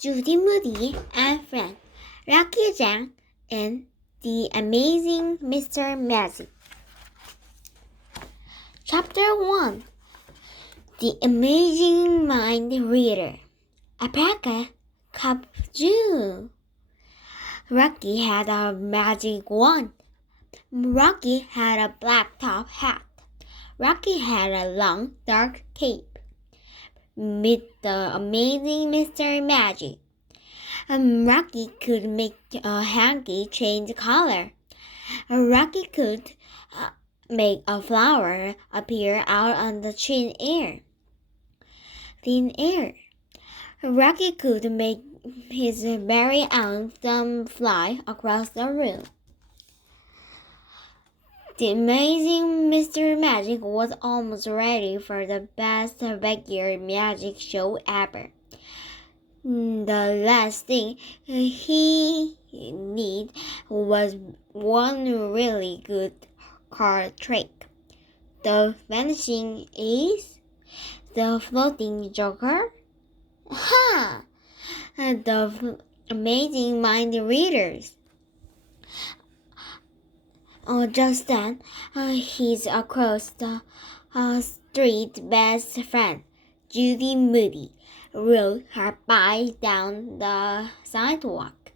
Judy, Moody, and friend Rocky Zang and the amazing Mr. Magic. Chapter 1 The Amazing Mind Reader. Abraca Kapju. Rocky had a magic wand. Rocky had a black top hat. Rocky had a long, dark cape. Meet the amazing Mr. Magic. Rocky could make a hanky change color. Rocky could make a flower appear out on the thin air. Rocky could make his very own thumb fly across the room. The amazing Mr. Magic was almost ready for the best backyard magic show ever. The last thing he needed was one really good card trick. The vanishing ace? The floating joker? Ha! The amazing mind readers. Just then, his across the street best friend, Judy Moody, rode her bike down the sidewalk.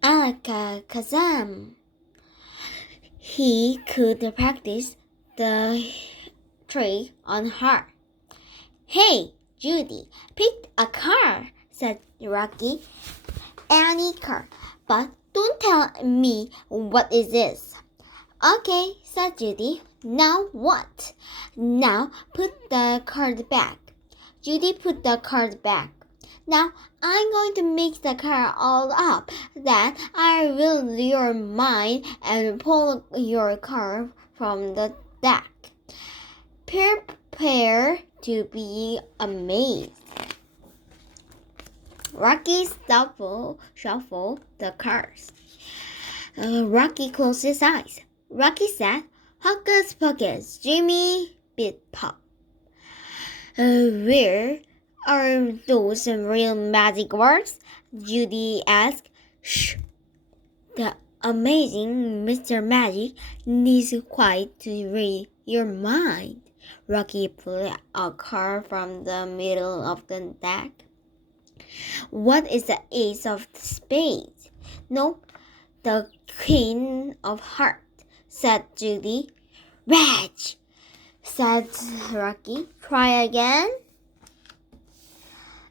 Alakazam! He could practice the trick on her. Hey, Judy, pick a car, said Rocky. Any car, but don't tell me what is this. Okay, said Judy. Now what? Now put the card back. Judy put the card back. Now I'm going to mix the car all up. Then I will read your mind and pull your car from the deck. Prepare to be amazed. Rocky shuffled the cards. Rocky closed his eyes. Rocky said, Hocus Pocus, Jimmy Bit Pop. Where are those real magic words? Judy asked. Shh. The amazing Mr. Magic needs quiet to read your mind. Rocky pulled a card from the middle of the deck. What is the ace of spades? Nope, the queen of hearts, said Judy. Rage, said Rocky. Try again.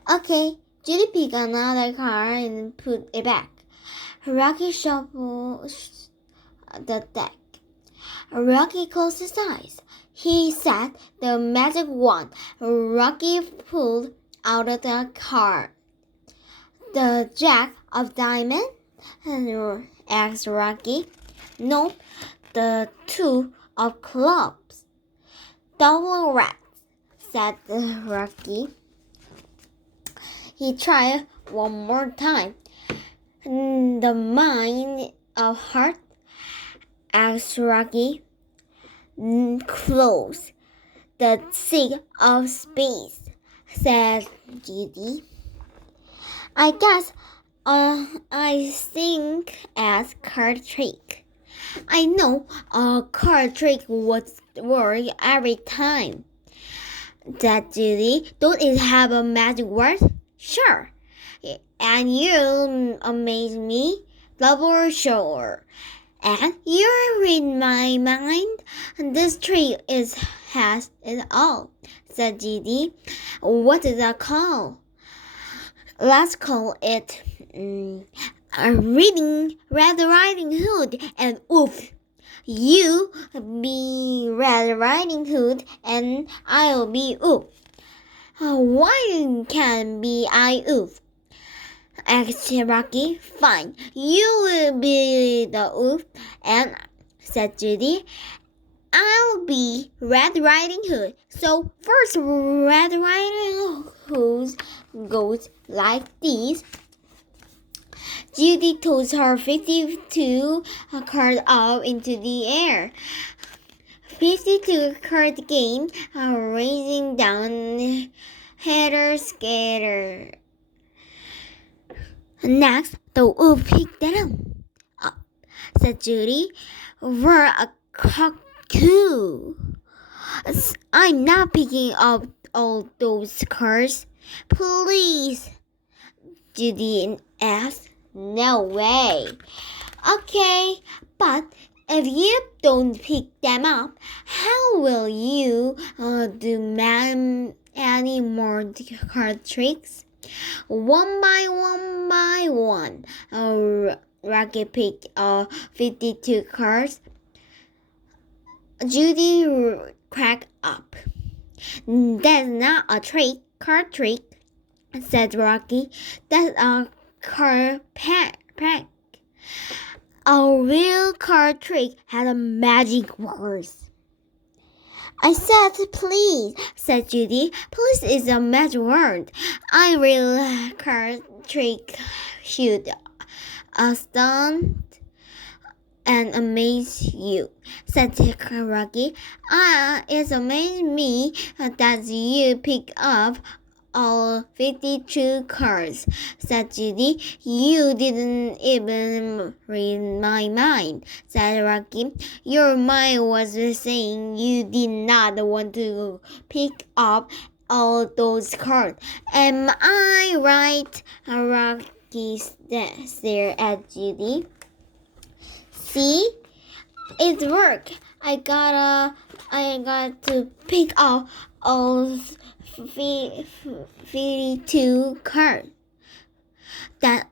Okay, Judy picked another card and put it back. Rocky shuffled the deck. Rocky closed his eyes. He said the magic wand. Rocky pulled out of the card. The Jack of Diamonds? Asked Rocky. Nope, the two of clubs. Double rats, said Rocky. He tried one more time. The mind of heart? Asked Rocky. Close. The six of spades, said Judy. I guess I think as card trick. I know a card trick would work every time. Said Judy. Don't it have a magic word? Sure. And you'll amaze me. Double sure. And you read my mind. This trick has it all, said Judy. What is that called? Let's call it reading Red Riding Hood and oof. You be Red Riding Hood and I'll be oof. Why can't be I oof? Asked Rocky. Fine, you will be the oof, and said Judy. I'll be Red Riding Hood. So first Red Riding Hood goes like this. Judy tossed her 52 card up into the air. 52 card game, racing down header skater. Next, the wolf picked them up, said Judy. We're a cuckoo. I'm not picking up all those cards. Please, Judy asked. No way. Okay, but if you don't pick them up, how will you do any more card tricks? One by one, Rocky picked 52 cards. Judy cracked up. That's not a card trick, said Rocky. That's a card pack. A real card trick has a magic words. I said please, said Judy. Please is a magic word. A real card trick should stun and amaze you, said Rocky. It amazed me that you pick up all 52 cards, said Judy. You didn't even read my mind, said Rocky. Your mind was saying you did not want to pick up all those cards. Am I right? Rocky stared at Judy. See? It worked. I got to pick up all 52 cards. That's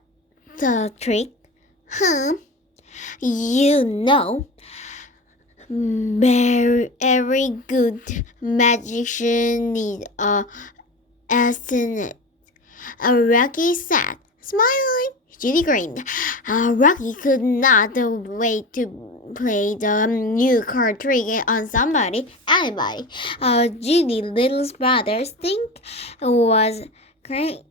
the trick. Huh? You know, every good magician needs a assistant. Rocky said, smiling. Judy grinned. Rocky could not wait to play the new card trick on anybody. Judy's little brother Stink was great.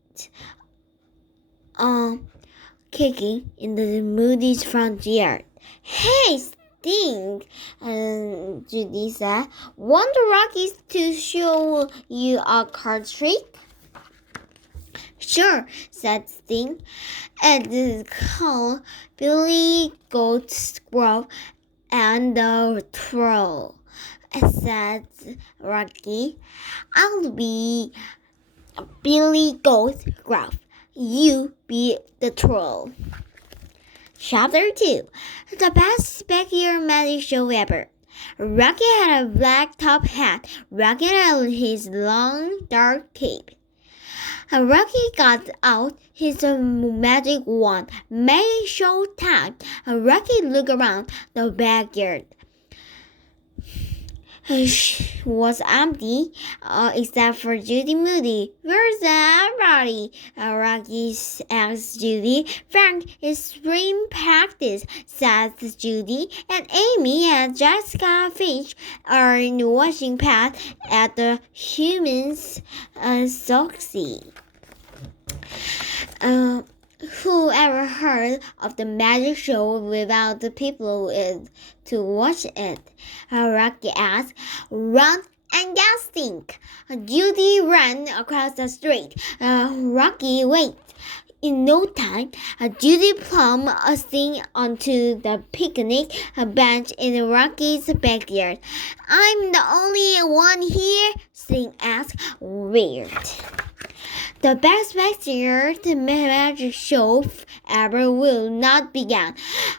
Kicking in the Moody's front yard. Hey, Stink, Judy said. Want Rocky to show you a card trick? Sure, said Sting. It's called Billy Goat Squirrel and the Troll, said Rocky. I'll be Billy Goat Squirrel. You be the Troll. Chapter 2. The best backyard magic show ever. Rocky had a black top hat. Rocky had his long dark cape. Rocky got out his magic wand. Make show time. Rocky looked around the backyard. Was empty, except for Judy Moody. Where's everybody? Rocky asked Judy. Frank, it's spring practice, said Judy, and Amy and Jessica Finch are in the washing pad at the humans' Soxy. Who ever heard of the magic show without the people to watch it? Rocky asked. Run and get Stink. Judy ran across the street. Rocky waited. In no time, Judy plumped a Stink onto the picnic bench in Rocky's backyard. I'm the only one here, Stink asked. Weird. The best backyard magic show ever will not begin,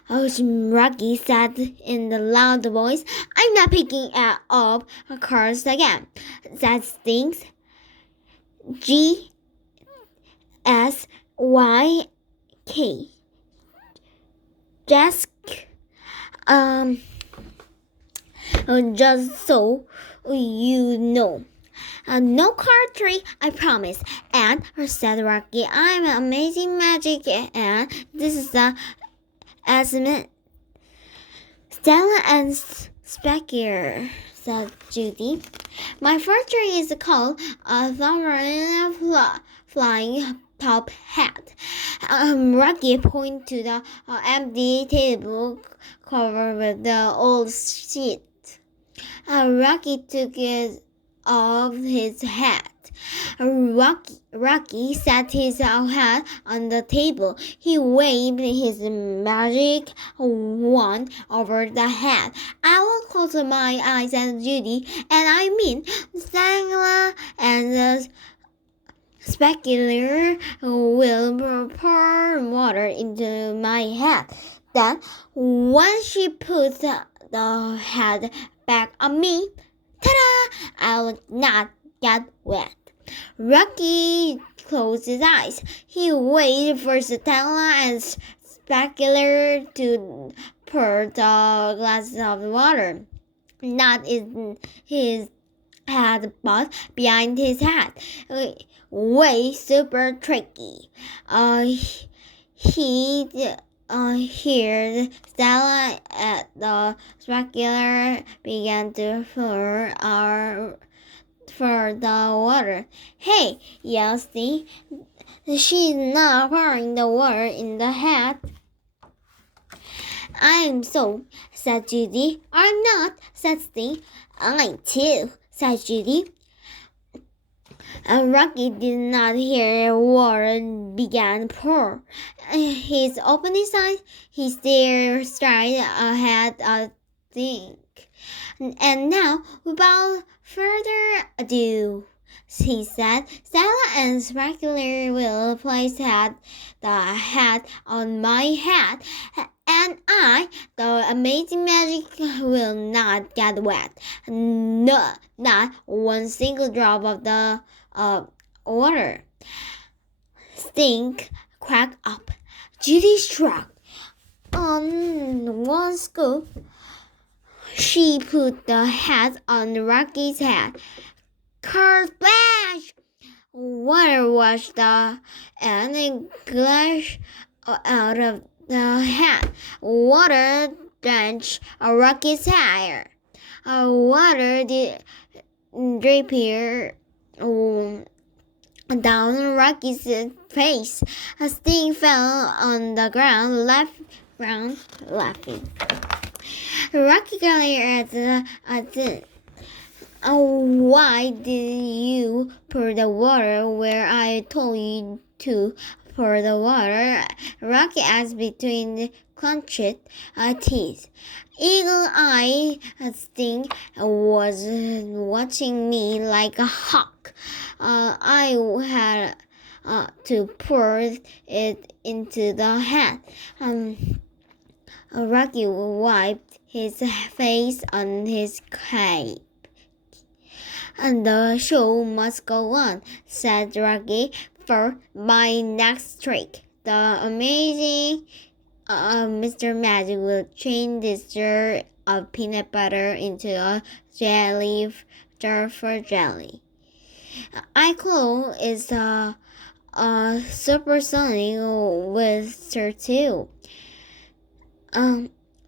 Rocky said in a loud voice. I'm not picking up cards again. That stinks. GSYK. Just so you know. No card trick, I promise. And said Rocky, I'm amazing magic, and this is the estimate. Stella and Specker, said Judy. My first trick is called a thumber in a flying top hat. Rocky pointed to the empty table covered with the old sheet. Rocky took it off his hat. Rocky set his head on the table. He waved his magic wand over the head. I will close my eyes, said Judy, and I mean Stella and the speculator will pour water into my head. Then, when she put the head back on me, ta-da! I will not get wet. Rocky closed his eyes. He waited for Stella and speculator to pour the glasses of water, not in his head but behind his head. Way super tricky. He heard Stella at the speculator began to for the water. Hey, yelled Steve. She's not pouring the water in the head. I'm so, said Judy. I'm not, said Steve. I too, said Judy. Rocky did not hear water began to pour. His opened his eyes. He stared straight ahead, I think. And now, without further ado, he said, Stella and Speculator will place the hat on my head, and I, the amazing magic, will not get wet. No, not one single drop of the water. Stink cracked up. Judy shrugged. On one scoop, she put the hat on Rocky's head. Splash! Water washed and gushed out of the hat. Water drenched Rocky's hair. Water dripped down Rocky's face. A sting fell on the ground, laughing. Rocky glared at it. Why did you pour the water where I told you to pour the water? Rocky asked between clenched teeth. Eagle-eyed Sting was watching me like a hawk. I had to pour it into the hat. Rocky wiped his face on his cape. And the show must go on, said Rocky, for my next trick. The amazing Mr. Magic will change this jar of peanut butter into a jar for jelly. I clone is a supersonic wizard too.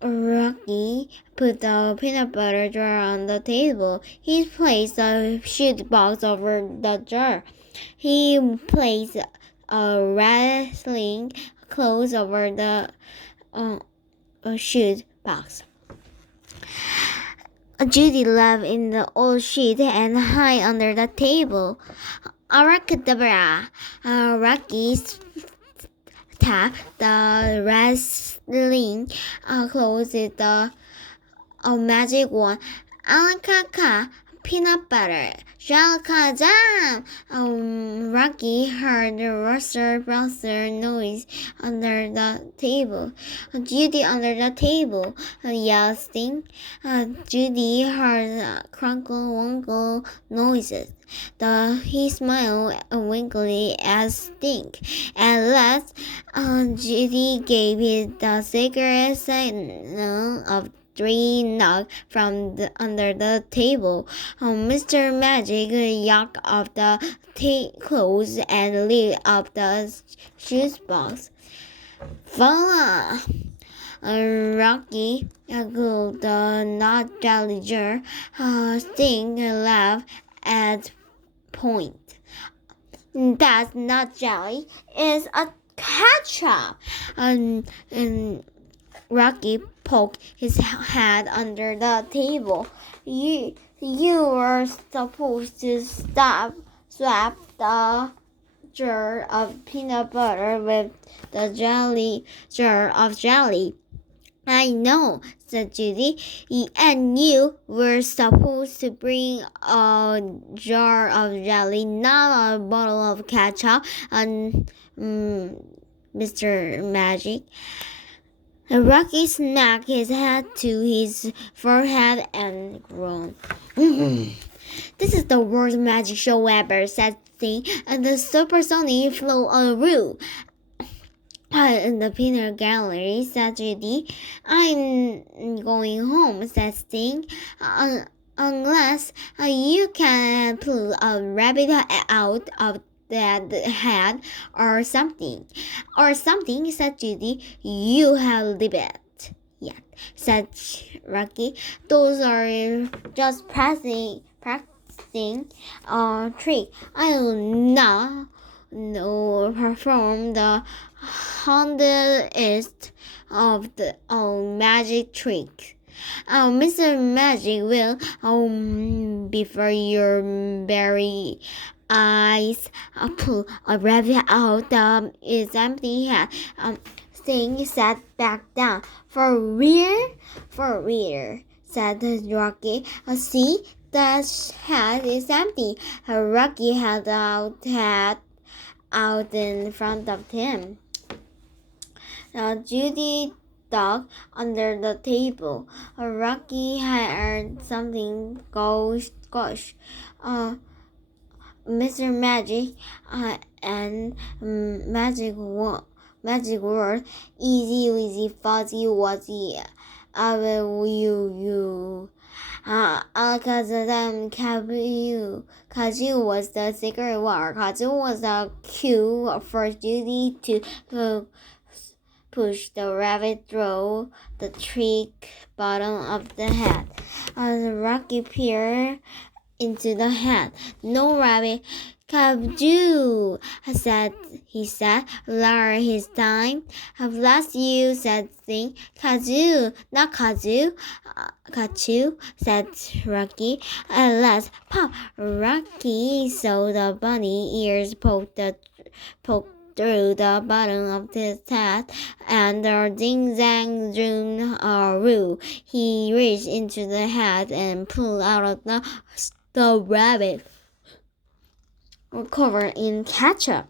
Rocky put the peanut butter jar on the table. He placed a shoot box over the jar. He placed a wrestling clothes over the shoot box. Judy left in the old sheet and hid under the table. Abracadabra! Rocky tapped the wrestling clothes with the magic wand. Alakaka, peanut butter, jalaka jam. Rocky heard the rustler noise under the table. Judy under the table, yelled Sting. Judy heard crunkle wunkle noises. He smiled winkily at Sting. At last, Judy gave it the cigarette signal of 3 knock from under the table. Mr. Magic yanked off the clothes and lit up the shoes box. Voila! Rocky glued the not jelly jar. Sting laughed at point. That's not jelly. It's a ketchup. And Rocky poked his head under the table. You were supposed to stop swapped the jar of peanut butter with the jar of jelly. I know, said Judy, and you were supposed to bring a jar of jelly, not a bottle of ketchup, and Mr. Magic. Rocky smacked his head to his forehead and groaned. This is the worst magic show ever, said Sting, and the supersonic flew on the roof. In the peanut gallery, said Judy. I'm going home, said Sting, unless you can pull a rabbit out of that head or something. Or something, said Judy. You have lived yet, said Rocky. Those are just practicing a trick. I'll not perform the 100th of the magic trick. Mr. Magic will, before your very eyes, pull a rabbit out of its empty head. Sting sat back down. For real? For real, said Rocky. See, the head is empty. Rocky held out in front of him. Judy dug under the table. Rocky heard something gosh. Mr. Magic and magic word. Easy, fuzzy, wuzzy. You. Alakazam Kaju was the secret word. Kaju was a cue for Judy to push the rabbit through the trick bottom of the hat. Rocky peered into the hat. No rabbit. Kaju, he said, lower his time. Bless you, said Sting. Kaju, not Kaju. Kachu, said Rocky. At last, pop! Rocky saw the bunny ears poke through the bottom of his hat, and the ding-dang zoom roo. He reached into the hat and pulled out the rabbit, covered in ketchup.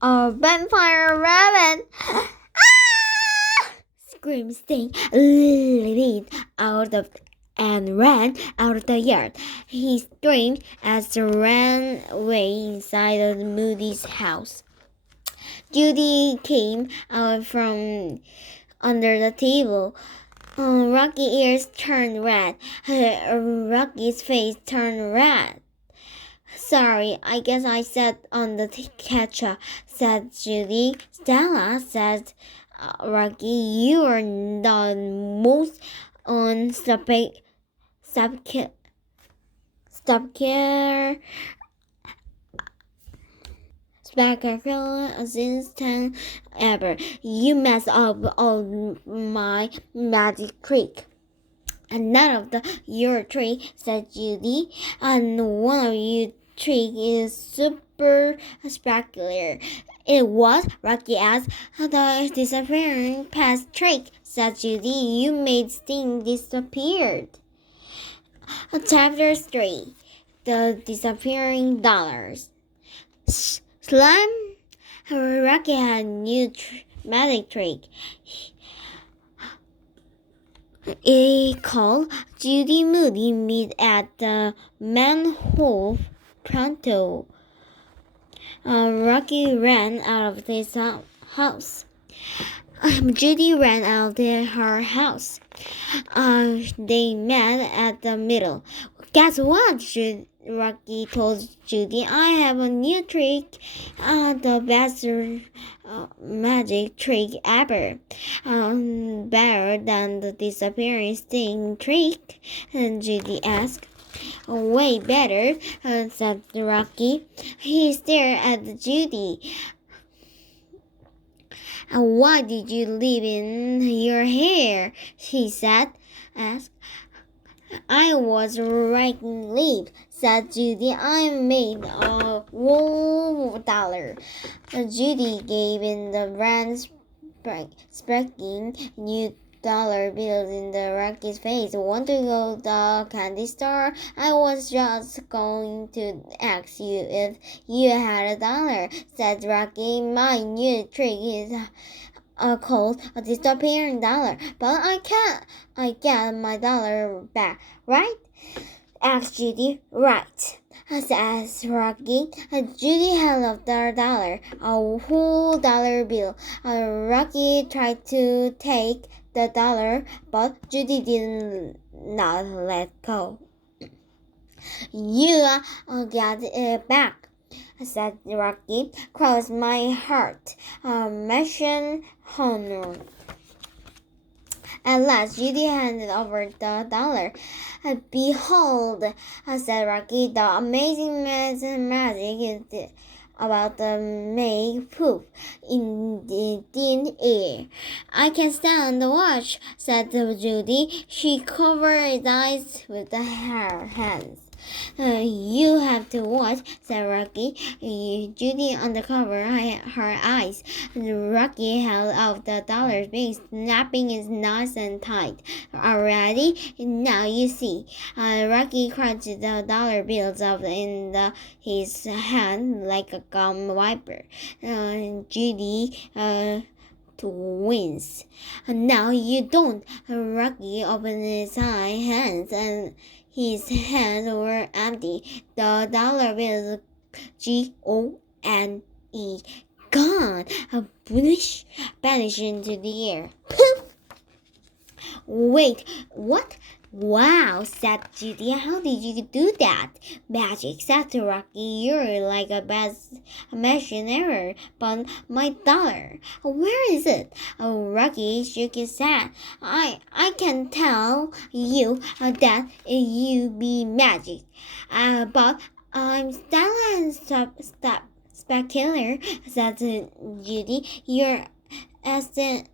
A vampire rabbit! Ah! Screamed Sting, leaped out of and ran out of the yard. He screamed as he ran away inside of Moody's house. Judy came out from under the table. Rocky's ears turned red. Rocky's face turned red. Sorry, I guess I sat on the ketchup, said Judy. Stella, said Rocky, you are the most spectacular assistant ever. You messed up all my magic trick. And none of your trick, said Judy. And one of you trick is super spectacular. It was, Rocky asked. The disappearing past trick, said Judy. You made Sting disappeared. Chapter 3. The Disappearing Dollars. Slime? Rocky had a new magic trick. It called Judy Moody meet at the manhole pronto. Rocky ran out of his house. Judy ran out of her house. They met at the middle. Guess what? Rocky told Judy. I have a new trick. The best magic trick ever. Better than the disappearing Sting trick. And Judy asked. Way better, said Rocky. He stared at Judy. Why did you leave in your hair? She asked. I was raking leaves, said Judy. I made a whole dollar. Judy gave in the brand sparkling new dollar bills in the Rocky's face. Want to go to the candy store? I was just going to ask you if you had a dollar, said Rocky. My new trick is called a disappearing dollar, but I get my dollar back, right? Asked Judy. Right, says Rocky. Judy held up the dollar, a whole dollar bill. Rocky tried to take the dollar, but Judy did not let go. You get it back, said Rocky. Cross my heart. Mission honor. At last, Judy handed over the dollar. Behold, said Rocky, the amazing magic is about the make poof in the thin air. I can stand the watch, said Judy. She covered her eyes with her hands. You have to watch, said Rocky. Judy uncovered her eyes. Rocky held out the dollar bill, snapping it nice and tight. Already? Now you see. Rocky crunched the dollar bills up in his hand like a gum wiper. Judy wins. Now you don't. Rocky opened his hands and his hands were empty. The dollar bills, Gone. Gone. Vanished into the air. Poof! Wait, what? Wow, said Judy. How did you do that? Magic, said Rocky. You're like a best imaginer, but my dollar. Where is it? Rocky shook his head. I can tell you that you be magic. But I'm still spectacular, said Judy. You're innocent.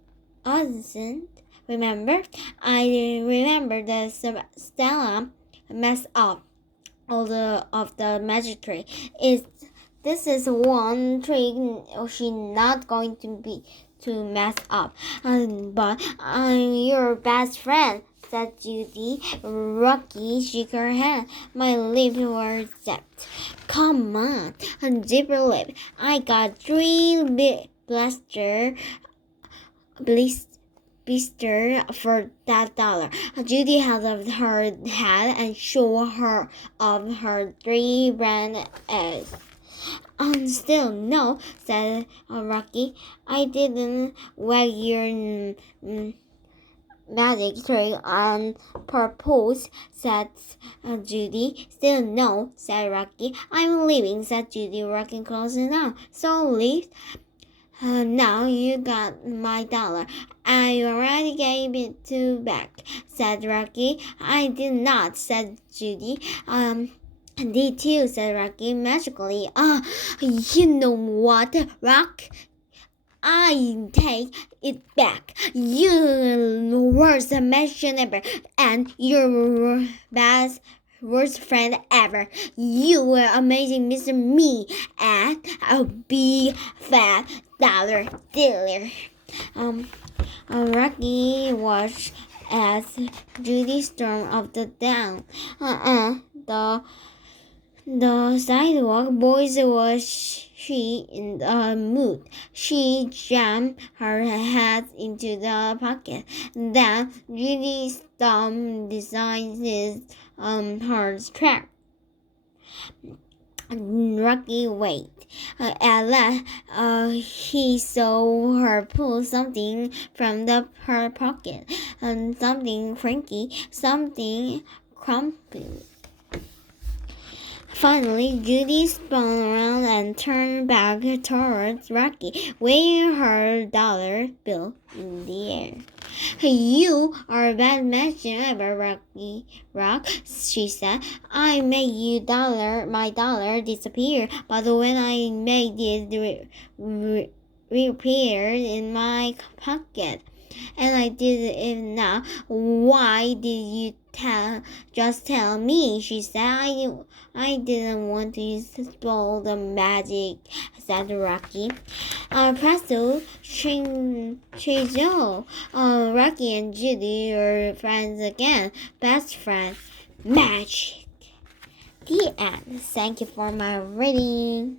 Remember? I remember the Stella messed up all of the magic trick. This is one trick she's not going to mess up. But I'm your best friend, said Judy. Rocky shook her hand. My lips were zapped. Come on, zip your lip. I got 3 blister for that dollar. Judy held up her head and showed her of her 3 brand eggs. Still no, said Rocky. I didn't wag your magic trick on purpose, said Judy. Still no, said Rocky. I'm leaving, said Judy, rocking closer now. So leave. Now you got my dollar. I already gave it back, said Rocky. I did not, said Judy. Did you, said Rocky magically. You know what, Rock? I take it back. You're worst magician ever, and you're worst friend ever. You were amazing, Mr. Me, and a big fat dollar dealer. Rocky watched as Judy stormed up the down. The sidewalk boys was she in the mood. She jammed her head into the pocket. Then Judy stomped beside her track. Rocky waited. At last, he saw her pull something from her pocket. Something cranky, something crumpy. Finally, Judy spun around and turned back towards Rocky, waving her dollar bill in the air. You are a bad magician ever, Rocky Rock, she said. I made my dollar disappear, but when I made it reappear in my pocket. And I did it now. Why did you just tell me? She said. I didn't want to spoil the magic, said Rocky. Presto, Chizo. Rocky and Judy are friends again. Best friends. Magic. The end. Thank you for my reading.